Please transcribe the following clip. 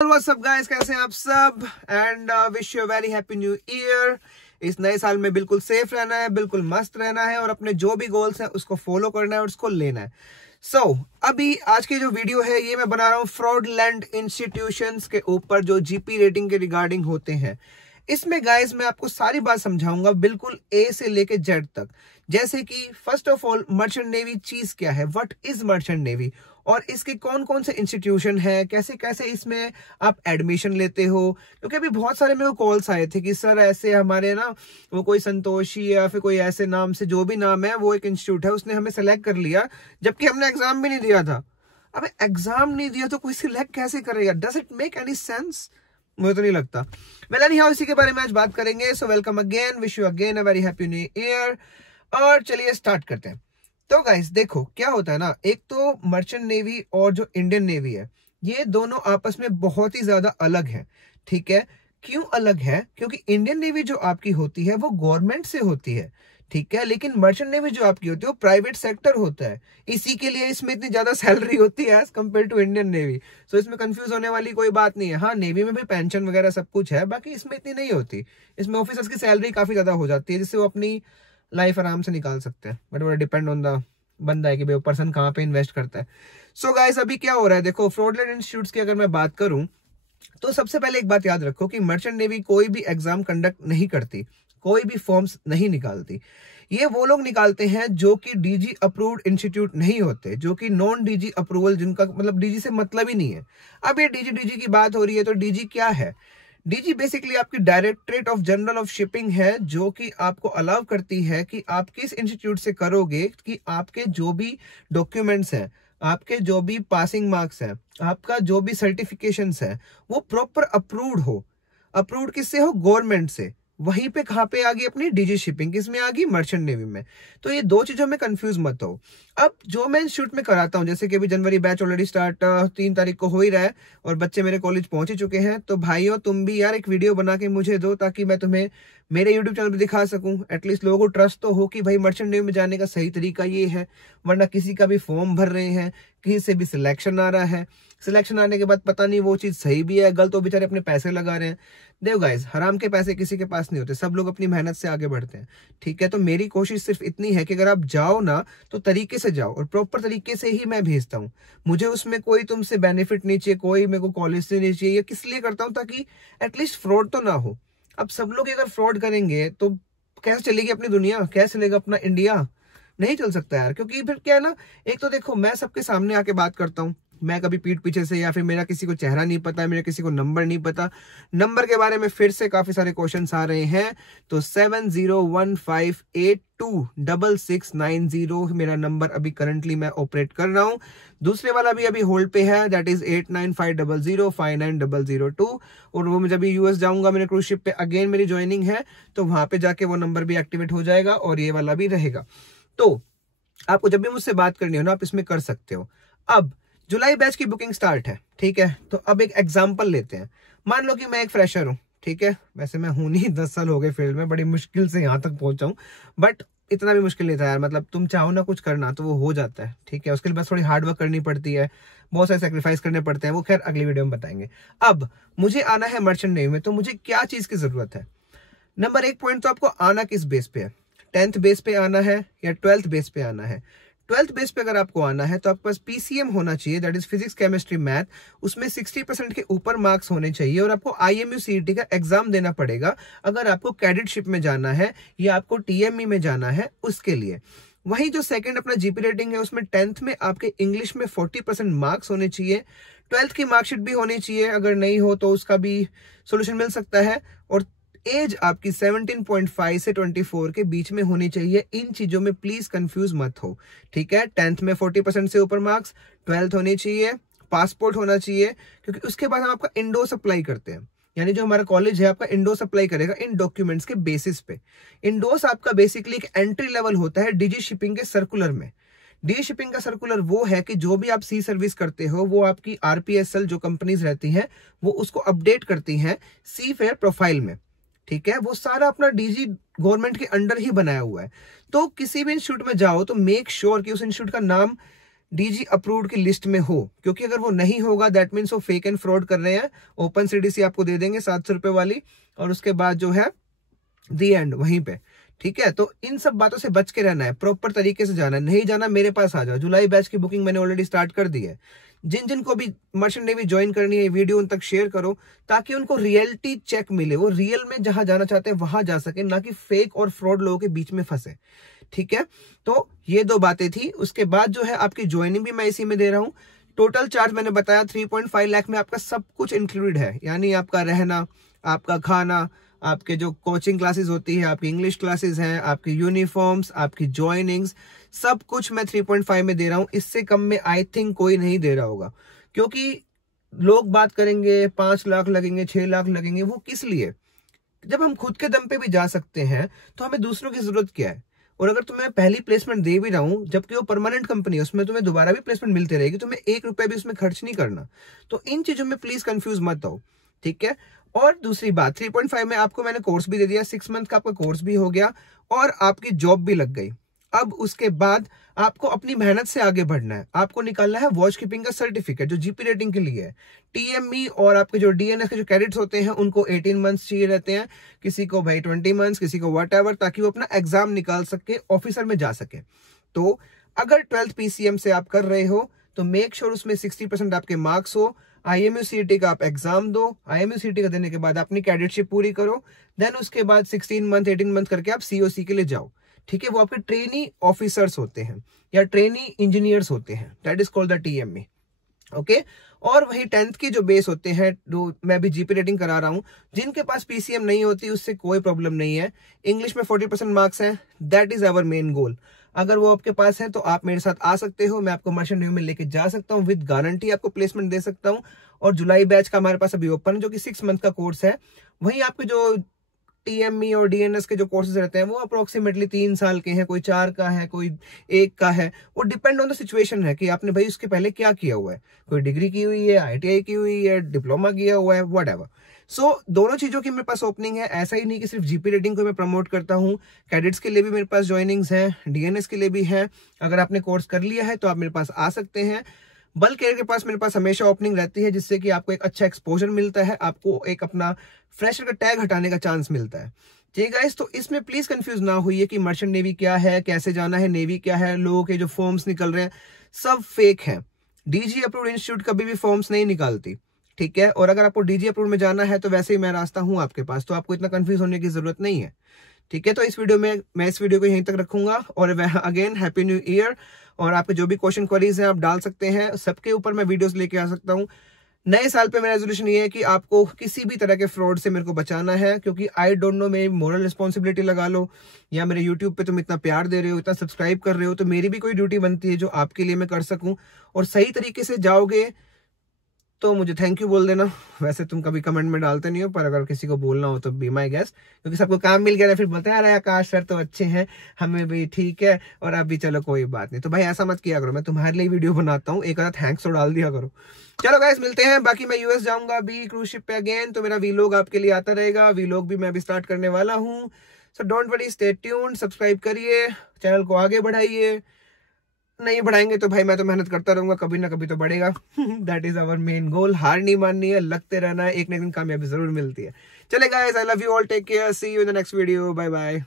What's up guys, कैसे हैं आप सब and wish you very happy new year. इस नए साल में बिल्कुल सेफ रहना है, बिल्कुल मस्त रहना है और अपने जो भी गोल्स हैं उसको फॉलो करना है और उसको लेना है। अभी आज की जो वीडियो है ये मैं बना रहा हूँ फ्रॉडलैंड इंस्टीट्यूशंस के ऊपर जो जीपी रेटिंग के रिगार्डिंग होते हैं। इसमें गाइस मैं आपको सारी बात समझाऊंगा बिल्कुल ए से लेके जेड तक। जैसे कि first of all merchant navy चीज क्या है, व्हाट इज मर्चेंट नेवी और इसके कौन कौन से इंस्टीट्यूशन है, कैसे कैसे इसमें आप एडमिशन लेते हो। क्योंकि अभी बहुत सारे मेरे को कॉल्स आए थे कि सर ऐसे हमारे ना वो कोई संतोषी या फिर कोई ऐसे नाम से जो भी नाम है वो एक इंस्टीट्यूट है, उसने हमें सेलेक्ट कर लिया जबकि हमने एग्जाम भी नहीं दिया था। अब एग्जाम नहीं दिया तो कोई सिलेक्ट कैसे करेगा? Does it make any sense? मुझे तो नहीं लगता। वेल एनीहाउ इसी के बारे में आज बात करेंगे। So welcome again, wish you again a very happy new year. और चलिए स्टार्ट करते हैं। तो गाइस देखो क्या होता है ना, एक तो मर्चेंट नेवी और जो इंडियन नेवी है ये दोनों आपस में बहुत ही ज्यादा अलग है। ठीक है, क्यों अलग है? क्योंकि इंडियन नेवी जो आपकी होती है वो गवर्नमेंट से होती है, ठीक है, लेकिन मर्चेंट नेवी जो आपकी होती है वो प्राइवेट सेक्टर होता है। इसी के लिए इसमें इतनी ज्यादा सैलरी होती है as compared to Indian navy. So इसमें कंफ्यूज होने वाली कोई बात नहीं है। हाँ, नेवी में भी पेंशन वगैरह सब कुछ है, बाकी इसमें इतनी नहीं होती। इसमें ऑफिसर्स की सैलरी काफी ज्यादा हो जाती है जिससे वो अपनी लाइफ आराम से निकाल सकते हैं। बट वो डिपेंड ऑन द बंदा है कि भाई वो पर्सन कहाँ पे इन्वेस्ट करता है। सो गाइस अभी क्या हो रहा है देखो, फ्रॉडलैंड इंस्टीट्यूट्स की अगर मैं बात करूं तो सबसे पहले एक बात याद रखो कि मर्चेंट नेवी कोई भी एग्जाम कंडक्ट नहीं करती, कोई भी फॉर्म्स नहीं निकालती। ये वो लोग निकालते हैं जो कि डीजी अप्रूव्ड इंस्टीट्यूट नहीं होते, जो कि नॉन डीजी अप्रूवल, जिनका मतलब डीजी से मतलब ही नहीं है। अब ये डीजी की बात हो रही है तो डीजी क्या है? डीजी बेसिकली आपकी directorate of general of shipping है, जो कि आपको अलाउ करती है कि आप किस इंस्टीट्यूट से करोगे कि आपके जो भी डॉक्यूमेंट्स हैं, आपके जो भी पासिंग मार्क्स हैं, आपका जो भी सर्टिफिकेशंस है वो प्रॉपर अप्रूव्ड हो। अप्रूव्ड किससे हो? गवर्नमेंट से। वहीं पे कहाँ पे आ गई अपनी डीजी शिपिंग, किसमें आ गई? मर्चेंट नेवी में। तो ये दो चीजों में कंफ्यूज मत हो। अब जो मैं इंस्टीट्यूट में कराता हूँ, जैसे कि अभी जनवरी बैच ऑलरेडी स्टार्ट 3 तारीख को हो ही रहा है और बच्चे मेरे कॉलेज पहुंच ही चुके हैं। तो भाइयों तुम भी यार एक वीडियो बना के मुझे दो ताकि मैं तुम्हें मेरे यूट्यूब चैनल पे दिखा सकूं। एटलीस्ट लोगों को ट्रस्ट तो हो कि भाई मर्चेंट नेवी में जाने का सही तरीका ये है। वरना किसी का भी फॉर्म भर रहे हैं, किसी से भी सिलेक्शन आ रहा है, सिलेक्शन आने के बाद पता नहीं वो चीज सही भी है गलत, तो बेचारे अपने पैसे लगा रहे हैं। देखो गाइस, हराम के पैसे किसी के पास नहीं होते, सब लोग अपनी मेहनत से आगे बढ़ते हैं। ठीक है, तो मेरी कोशिश सिर्फ इतनी है कि अगर आप जाओ ना तो तरीके से जाओ और प्रॉपर तरीके से ही मैं भेजता हूँ। मुझे उसमें कोई तुमसे बेनिफिट नहीं चाहिए, कोई मेरे को कॉलेज से नहीं चाहिए। ये किस लिए करता हूँ? ताकि एटलीस्ट फ्रॉड तो ना हो। अब सब लोग अगर फ्रॉड करेंगे तो कैसे चलेगी अपनी दुनिया, कैसे चलेगा अपना इंडिया? नहीं चल सकता यार। क्योंकि फिर क्या है ना, एक तो देखो मैं सबके सामने आके बात करता हूँ, मैं कभी पीठ पीछे से, या फिर मेरा किसी को चेहरा नहीं पता है, मेरा किसी को नंबर नहीं पता। नंबर के बारे में फिर से काफी सारे क्वेश्चंस आ रहे हैं, तो 7015826690 मेरा नंबर अभी करंटली मैं ऑपरेट कर रहा हूँ। दूसरे वाला भी अभी होल्ड पे है, दैट इज 8950059002। और वो मैं जब यूएस जाऊंगा मेरे क्रूज शिप पे अगेन मेरी ज्वाइनिंग है, तो वहां पे जाके वो नंबर भी एक्टिवेट हो जाएगा और ये वाला भी रहेगा। तो आपको जब भी मुझसे बात करनी हो ना आप इसमें कर सकते हो। अब जुलाई बैच की बुकिंग स्टार्ट है, ठीक है। तो अब एक एग्जांपल लेते हैं। मान लो कि मैं एक फ्रेशर हूं, ठीक है, वैसे मैं हूं नहीं, 10 साल हो गए फील्ड में, बड़ी मुश्किल से यहां तक पहुंचा हूं, बट इतना भी मुश्किल नहीं था यार। मतलब तुम चाहो ना कुछ करना तो वो हो जाता है, ठीक है। उसके लिए बस थोड़ी हार्डवर्क करनी पड़ती है, बहुत सारे सेक्रीफाइस करने पड़ते हैं, वो खैर अगली वीडियो में बताएंगे। अब मुझे आना है मर्चेंट नेवी में, तो मुझे क्या चीज की जरूरत है? नंबर 1 पॉइंट, तो आपको आना किस बेस पे है? 10th बेस पे आना है या 12th बेस पे आना है? 12th बेस पे अगर आपको आना है तो आपके पास पीसीएम होना चाहिए, that is physics chemistry math. उसमें 60% के ऊपर मार्क्स होने चाहिए और आपको आईएमयू सीईटी का एग्जाम देना पड़ेगा अगर आपको कैडेटशिप में जाना है या आपको टीएमई में जाना है उसके लिए। वही जो सेकंड अपना जीपी रेटिंग है उसमें 10th में आपके इंग्लिश में 40% मार्क्स होने चाहिए। 12th की मार्कशीट भी होनी चाहिए, अगर नहीं हो तो उसका भी सोल्यूशन मिल सकता है। और एज आपकी 17.5 से 24 के बीच में होनी चाहिए। इन चीजों में प्लीज कंफ्यूज मत हो, ठीक है। 10th में 40% से ऊपर मार्क्स, 12th होनी चाहिए, पासपोर्ट होना चाहिए, क्योंकि उसके बाद हम आपका इंडोस अप्लाई करते हैं। यानी जो हमारा कॉलेज है आपका इंडोस अप्लाई करेगा इन डॉक्यूमेंट्स के बेसिस पे। इंडोस आपका बेसिकली एक एंट्री लेवल होता है डीजी शिपिंग के सर्कुलर में। डी शिपिंग का सर्कुलर वो है कि जो भी आप सी सर्विस करते हो वो आपकी आरपीएसएल जो कंपनीज रहती हैं वो उसको अपडेट करती हैं सी फेयर प्रोफाइल में, ठीक है। वो सारा अपना डीजी गवर्नमेंट के अंडर ही बनाया हुआ है। तो किसी भी इंस्टीट्यूट में जाओ तो मेक श्योर कि उस इंस्टीट्यूट का नाम DG अप्रूव्ड की लिस्ट में हो, क्योंकि अगर वो नहीं होगा दैट मीन्स वो फेक एंड फ्रॉड कर रहे हैं। ओपन CDC आपको दे देंगे 700 रुपए वाली, और उसके बाद जो है दी एंड वहीं पे। ठीक है, तो इन सब बातों से बच के रहना है, प्रॉपर तरीके से जाना है। नहीं जाना मेरे पास आ जाओ, जुलाई बैच की बुकिंग मैंने ऑलरेडी स्टार्ट कर दी है। जिन जिन को भी मर्चेंट नेवी ज्वाइन करनी है, वीडियो उन तक शेयर करो ताकि उनको रियलिटी चेक मिले, वो रियल में जहां जाना चाहते हैं वहां जा सके, ना कि फेक और फ्रॉड लोगों के बीच में फंसे। ठीक है, तो ये 2 बातें थी। उसके बाद जो है आपकी ज्वाइनिंग भी मैं इसी में दे रहा हूँ। टोटल चार्ज मैंने बताया 3.5 लाख में आपका सब कुछ इंक्लूडेड है, यानी आपका रहना, आपका खाना, आपके जो कोचिंग क्लासेस होती है, आपकी इंग्लिश क्लासेस हैं, आपकी यूनिफॉर्म्स, आपकी ज्वाइनिंग्स, सब कुछ मैं 3.5 में दे रहा हूं। इससे कम में आई थिंक कोई नहीं दे रहा होगा, क्योंकि लोग बात करेंगे 5 लाख लगेंगे, 6 लाख लगेंगे, वो किस लिए? जब हम खुद के दम पे भी जा सकते हैं तो हमें दूसरों की जरूरत क्या है? और अगर तुम्हें पहली प्लेसमेंट दे भी रहा हूं, जबकि वो परमानेंट कंपनी है, उसमें तुम्हें दोबारा भी प्लेसमेंट मिलती रहेगी, तुम्हें 1 रुपया भी उसमें खर्च नहीं करना। तो इन चीजों में प्लीज कंफ्यूज मत हो। ठीक है, और दूसरी बात 3.5 में आपको मैंने कोर्स भी दे दिया, 6 मंथ का आपका कोर्स भी हो गया और आपकी जॉब भी लग गई। अब उसके बाद आपको अपनी मेहनत से आगे बढ़ना है, आपको निकालना है वॉच कीपिंग का सर्टिफिकेट जो जीपी रेटिंग के लिए है। TME और आपके जो DNS के जो कैडेट्स होते हैं उनको 18 मंथ्स चाहिए रहते हैं, किसी को भाई 20 मंथ्स, किसी को व्हाटएवर, ताकि वो अपना एग्जाम निकाल सके, ऑफिसर में जा सके। तो अगर 12th PCM से आप कर रहे हो तो मेक श्योर उसमें 60% आपके मार्क्स हो। IMU CET का आप एग्जाम दो, IMU CET का देने के बाद अपनी कैडेटशिप पूरी करो, देन उसके बाद 16 मंथ 18 मंथ करके आप COC के लिए जाओ। ठीक है, वो आपके ट्रेनी ऑफिसर्स होते हैं या ट्रेनी इंजीनियर्स होते हैं, that is called the TME। Okay, और वही 10th की जो बेस होते हैं, जो मैं भी जीपी रेटिंग करा रहा हूं, जिनके पास PCM नहीं होती उससे कोई प्रॉब्लम नहीं है। इंग्लिश में 40% मार्क्स हैं, that is our main goal. अगर वो आपके पास है तो आप मेरे साथ आ सकते हो, मैं आपको मर्चेंट नेवी में लेके जा सकता हूँ, विद गारंटी आपको प्लेसमेंट दे सकता हूँ। और जुलाई बैच का हमारे पास अभी ओपन है, जो कि 6 मंथ का कोर्स है। वहीं आपके जो TME और DNS के जो कोर्सेज रहते हैं वो अप्रोक्सीमेटली 3 साल के हैं, कोई 4 का है, कोई 1 का है। वो डिपेंड ऑन द सिचुएशन है कि आपने भाई उसके पहले क्या किया हुआ है, कोई डिग्री की हुई है, ITI की हुई है, डिप्लोमा किया हुआ है, व्हाटएवर। सो दोनों चीजों की मेरे पास ओपनिंग है। ऐसा ही नहीं कि सिर्फ जीपी रेटिंग को मैं प्रमोट करता हूँ, कैडेट्स के लिए भी मेरे पास ज्वाइनिंग्स हैं, DNS के लिए भी है। अगर आपने कोर्स कर लिया है तो आप मेरे पास आ सकते हैं। बल्क केयर के पास मेरे पास हमेशा ओपनिंग रहती है, जिससे कि आपको एक अच्छा एक्सपोजर मिलता है, आपको एक अपना फ्रेशर का टैग हटाने का चांस मिलता है। ठीक है गाइस, तो इसमें प्लीज कंफ्यूज ना होइए कि मर्चेंट नेवी क्या है, कैसे जाना है, नेवी क्या है। लोगों के जो फॉर्म्स निकल रहे हैं सब फेक हैं। DG अप्रूव्ड इंस्टीट्यूट कभी भी फॉर्म्स नहीं निकालती। ठीक है, और अगर आपको DG अप्रूव्ड में जाना है तो वैसे ही मैं रास्ता हूं आपके पास, तो आपको इतना कंफ्यूज होने की जरूरत नहीं है। ठीक है, तो इस वीडियो में मैं इस वीडियो को यहीं तक रखूंगा। और अगेन हैप्पी न्यू ईयर। और आपके जो भी क्वेश्चन क्वेरीज हैं आप डाल सकते हैं, सबके ऊपर मैं वीडियोस लेके आ सकता हूँ। नए साल पे मेरा रेजोल्यूशन ये है कि आपको किसी भी तरह के फ्रॉड से मेरे को बचाना है, क्योंकि आई डोंट नो, मेरी मोरल रिस्पॉन्सिबिलिटी लगा लो, या मेरे यूट्यूब पे तुम इतना प्यार दे रहे हो, इतना सब्सक्राइब कर रहे हो, तो मेरी भी कोई ड्यूटी बनती है जो आपके लिए मैं कर सकूं। और सही तरीके से जाओगे तो मुझे थैंक यू बोल देना। वैसे तुम कभी कमेंट में डालते नहीं हो, पर अगर किसी को बोलना हो तो बी माई गेस्ट, क्योंकि सबको काम मिल गया, फिर बोलते हैं अरे आकाश सर तो अच्छे हैं, हमें भी ठीक है, और अब भी चलो कोई बात नहीं। तो भाई ऐसा मत किया करो, मैं तुम्हारे लिए वीडियो बनाता हूँ, एक आधा थैंक्स तो डाल दिया करो। चलो गाइस, मिलते हैं। बाकी मैं US जाऊंगा अभी क्रूज शिप पे अगेन, तो मेरा वीलॉग आपके लिए आता रहेगा। वीलॉग भी मैं अभी स्टार्ट करने वाला हूँ। So don't worry, stay tuned, subscribe करिए, चैनल को आगे बढ़ाइए। नहीं बढ़ाएंगे तो भाई मैं तो मेहनत करता रहूंगा, कभी ना कभी तो बढ़ेगा। That is our main goal. हार नहीं माननी है, लगते रहना है, एक ना एक दिन कामयाबी जरूर मिलती है। चले guys, I love you all, take care, see you in the next video, bye bye.